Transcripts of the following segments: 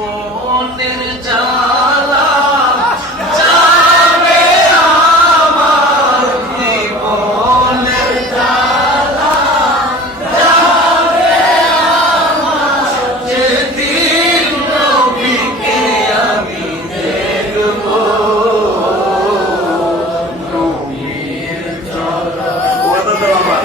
মনের জালা যাবে আমার জীবনের জালা যাবে আমার যেদিন নবীকে আমি দেখব। নবীর জালা ওটা তো আমার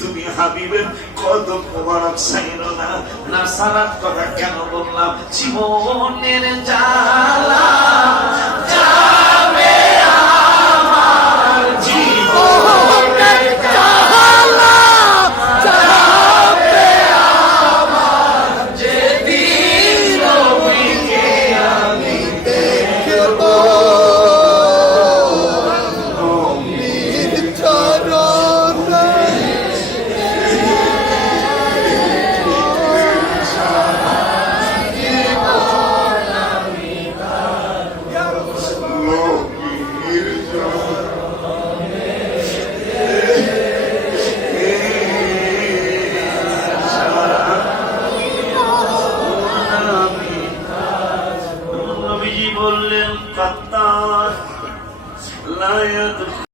তুমি হাবিবের কত মোবারক চাইল না। না সারার কথা কেন বললাম? জীবনের জ্বালা। বললেন কাত্তার লায়াত